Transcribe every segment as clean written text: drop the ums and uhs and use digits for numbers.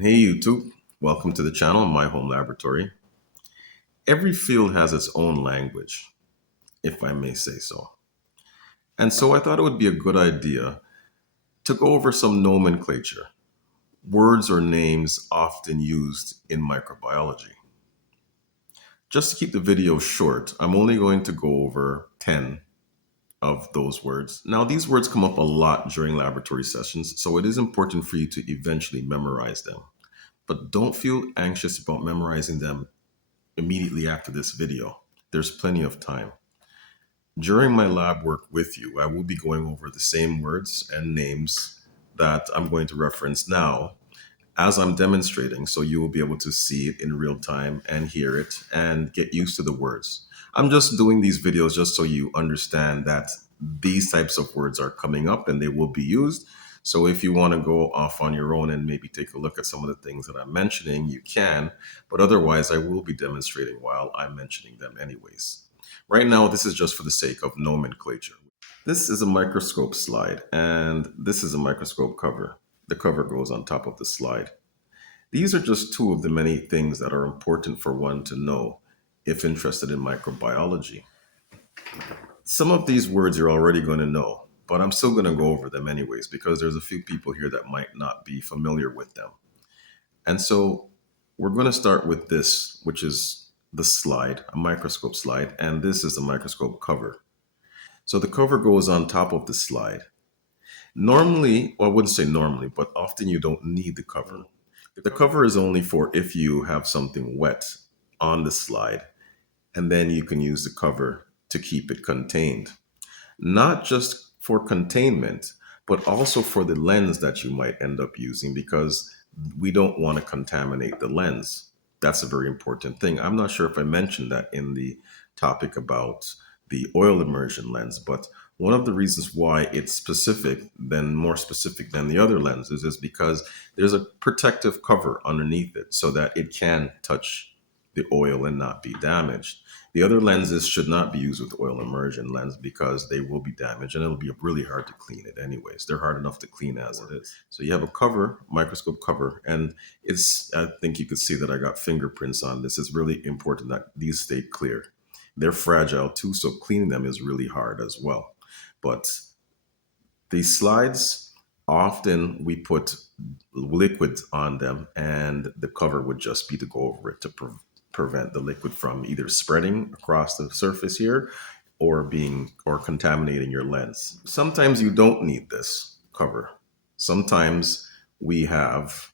Hey YouTube, welcome to the channel, My Home Laboratory. Every field has its own language, if I may say so. And so I thought it would be a good idea to go over some nomenclature, words or names often used in microbiology. Just to keep the video short, I'm only going to go over 10 of those words. Now, these words come up a lot during laboratory sessions, so it is important for you to eventually memorize them. But don't feel anxious about memorizing them immediately after this video. There's plenty of time. During my lab work with you, I will be going over the same words and names that I'm going to reference now as I'm demonstrating, so you will be able to see it in real time and hear it and get used to the words. I'm just doing these videos just so you understand that these types of words are coming up and they will be used. So if you want to go off on your own and maybe take a look at some of the things that I'm mentioning, you can, but otherwise I will be demonstrating while I'm mentioning them anyways. Right now, this is just for the sake of nomenclature. This is a microscope slide and this is a microscope cover. The cover goes on top of the slide. These are just two of the many things that are important for one to know if interested in microbiology. Some of these words you're already going to know, but I'm still going to go over them anyways because there's a few people here that might not be familiar with them. And so we're going to start with this, which is the slide, a microscope slide, and this is the microscope cover. So the cover goes on top of the slide. Normally, well, I wouldn't say normally, but often you don't need the cover. The cover is only for if you have something wet on the slide, and then you can use the cover to keep it contained. Not just for containment, but also for the lens that you might end up using because we don't want to contaminate the lens. That's a very important thing. I'm not sure if I mentioned that in the topic about the oil immersion lens, but one of the reasons why it's more specific than the other lenses is because there's a protective cover underneath it so that it can touch the oil and not be damaged. The other lenses should not be used with oil immersion lens because they will be damaged and it'll be really hard to clean it anyways. They're hard enough to clean as it is. So you have a cover, microscope cover, and I think you could see that I got fingerprints on this. It's really important that these stay clear. They're fragile too, so cleaning them is really hard as well. But these slides, often we put liquids on them and the cover would just be to go over it to prevent the liquid from either spreading across the surface here or contaminating your lens. Sometimes you don't need this cover. Sometimes we have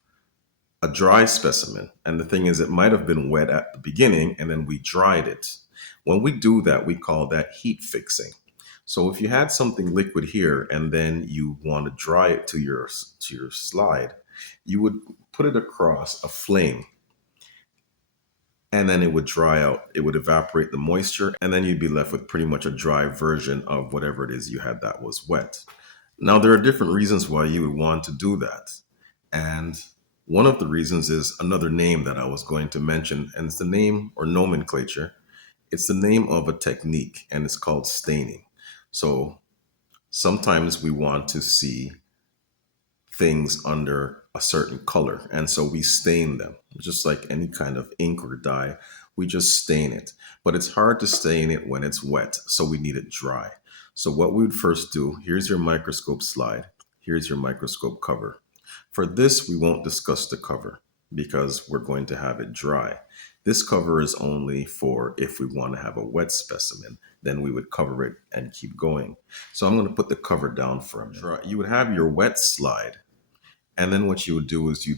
a dry specimen, and the thing is it might have been wet at the beginning and then we dried it. When we do that, we call that heat fixing. So if you had something liquid here and then you want to dry it to your slide, you would put it across a flame and then it would dry out. It would evaporate the moisture and then you'd be left with pretty much a dry version of whatever it is you had that was wet. Now, there are different reasons why you would want to do that. And one of the reasons is another name that I was going to mention, and it's the name or nomenclature. It's the name of a technique and it's called staining. So sometimes we want to see things under a certain color. And so we stain them, just like any kind of ink or dye. We just stain it. But it's hard to stain it when it's wet. So we need it dry. So what we would first do, here's your microscope slide. Here's your microscope cover. For this, we won't discuss the cover because we're going to have it dry. This cover is only for if we want to have a wet specimen, then we would cover it and keep going. So I'm going to put the cover down for a minute. You would have your wet slide. And then what you would do is you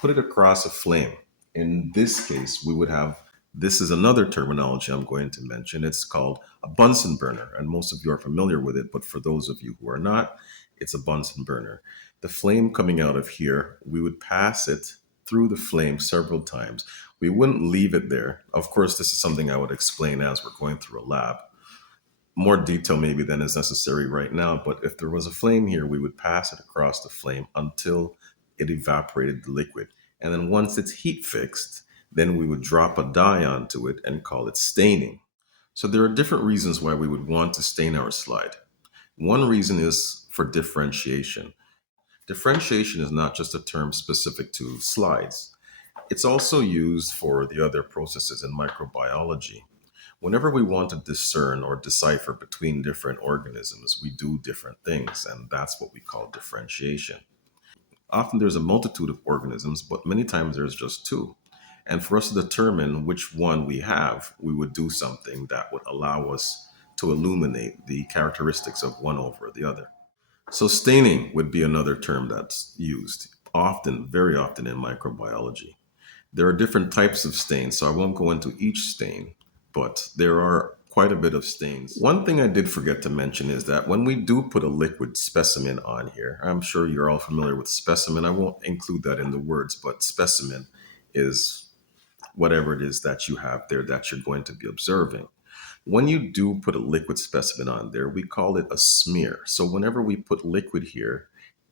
put it across a flame. In this case, we would have, this is another terminology I'm going to mention. It's called a Bunsen burner. And most of you are familiar with it, but for those of you who are not, it's a Bunsen burner. The flame coming out of here, we would pass it through the flame several times. We wouldn't leave it there. Of course, this is something I would explain as we're going through a lab. More detail maybe than is necessary right now, but if there was a flame here, we would pass it across the flame until it evaporated the liquid. And then once it's heat fixed, then we would drop a dye onto it and call it staining. So there are different reasons why we would want to stain our slide. One reason is for differentiation. Differentiation is not just a term specific to slides. It's also used for the other processes in microbiology. Whenever we want to discern or decipher between different organisms, we do different things, and that's what we call differentiation. Often there's a multitude of organisms, but many times there's just two. And for us to determine which one we have, we would do something that would allow us to illuminate the characteristics of one over the other. So, staining would be another term that's used often, very often in microbiology. There are different types of stains, so I won't go into each stain, but there are quite a bit of stains. One thing I did forget to mention is that when we do put a liquid specimen on here, I'm sure you're all familiar with specimen. I won't include that in the words, but specimen is whatever it is that you have there that you're going to be observing. When you do put a liquid specimen on there, we call it a smear. So whenever we put liquid here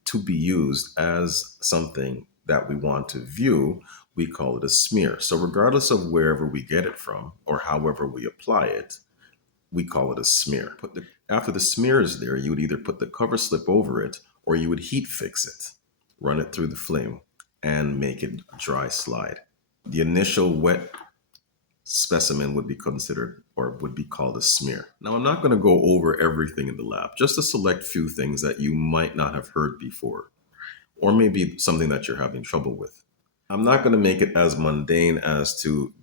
to be used as something that we want to view, we call it a smear. So regardless of wherever we get it from or however we apply it, we call it a smear. After the smear is there, you would either put the cover slip over it or you would heat fix it, run it through the flame, and make it a dry slide. The initial wet specimen would be considered or would be called a smear. Now, I'm not going to go over everything in the lab, just a select few things that you might not have heard before, or maybe something that you're having trouble with. I'm not going to make it as mundane as to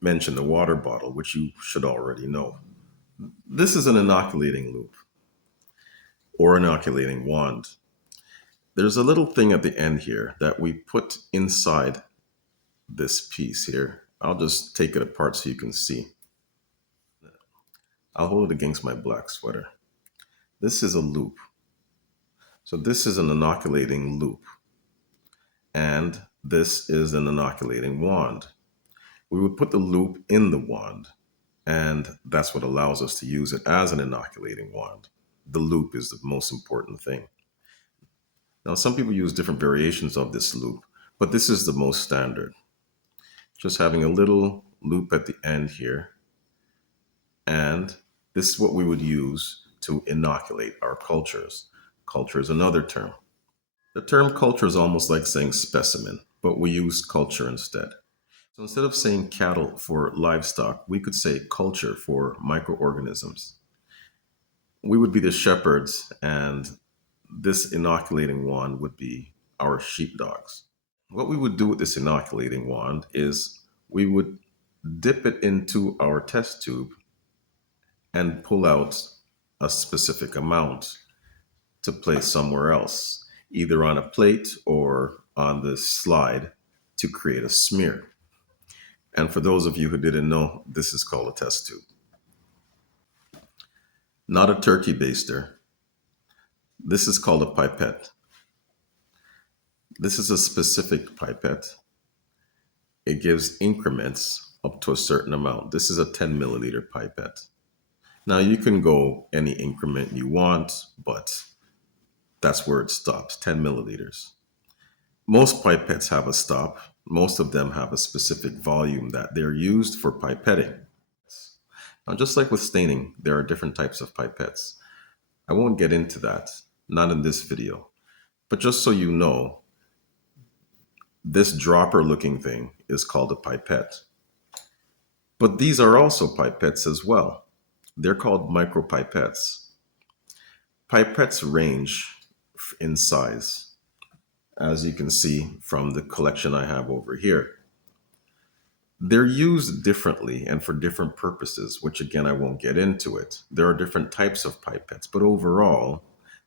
mention the water bottle, which you should already know. This is an inoculating loop or inoculating wand. There's a little thing at the end here that we put inside this piece here. I'll just take it apart so you can see. I'll hold it against my black sweater. This is a loop. So this is an inoculating loop. And this is an inoculating wand. We would put the loop in the wand, and that's what allows us to use it as an inoculating wand. The loop is the most important thing. Now, some people use different variations of this loop, but this is the most standard. Just having a little loop at the end here, and this is what we would use to inoculate our cultures. Culture is another term. The term culture is almost like saying specimen, but we use culture instead. So instead of saying cattle for livestock, we could say culture for microorganisms. We would be the shepherds, and this inoculating wand would be our sheepdogs. What we would do with this inoculating wand is we would dip it into our test tube and pull out a specific amount to place somewhere else, either on a plate or on the slide to create a smear. And for those of you who didn't know, this is called a test tube. Not a turkey baster. This is called a pipette. This is a specific pipette. It gives increments up to a certain amount. This is a 10 milliliter pipette. Now you can go any increment you want, but that's where it stops, 10 milliliters. Most pipettes have a stop. Most of them have a specific volume that they're used for pipetting. Now, just like with staining, there are different types of pipettes. I won't get into that, not in this video. But just so you know, this dropper looking thing is called a pipette. But these are also pipettes as well. They're called micropipettes. Pipettes range in size, as you can see from the collection I have over here. They're used differently and for different purposes, which again, I won't get into it. There are different types of pipettes, but overall,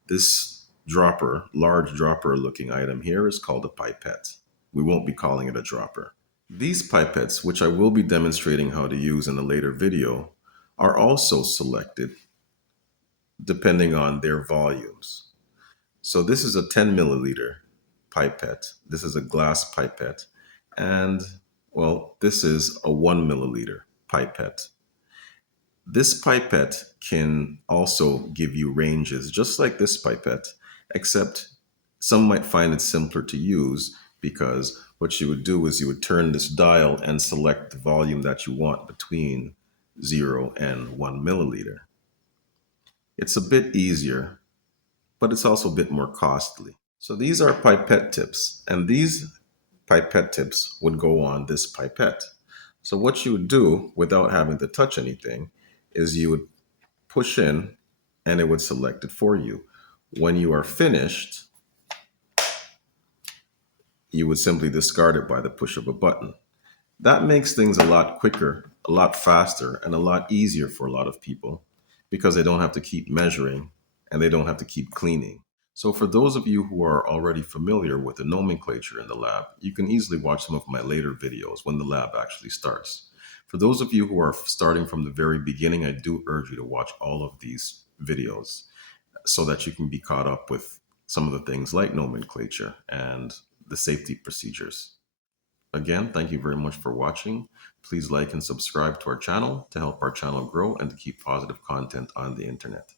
this dropper, large dropper looking item here is called a pipette. We won't be calling it a dropper. These pipettes, which I will be demonstrating how to use in a later video, are also selected depending on their volumes. So this is a 10 milliliter pipette. This is a glass pipette. And well, this is a 1 milliliter pipette. This pipette can also give you ranges just like this pipette, except some might find it simpler to use because what you would do is you would turn this dial and select the volume that you want between 0 and 1 milliliter. It's a bit easier, but it's also a bit more costly. So these are pipette tips, and these pipette tips would go on this pipette. So what you would do without having to touch anything is you would push in and it would select it for you. When you are finished, you would simply discard it by the push of a button. That makes things a lot quicker, a lot faster, and a lot easier for a lot of people because they don't have to keep measuring and they don't have to keep cleaning. So, for those of you who are already familiar with the nomenclature in the lab, you can easily watch some of my later videos when the lab actually starts. For those of you who are starting from the very beginning, I do urge you to watch all of these videos so that you can be caught up with some of the things like nomenclature and the safety procedures. Again, thank you very much for watching. Please like and subscribe to our channel to help our channel grow and to keep positive content on the internet.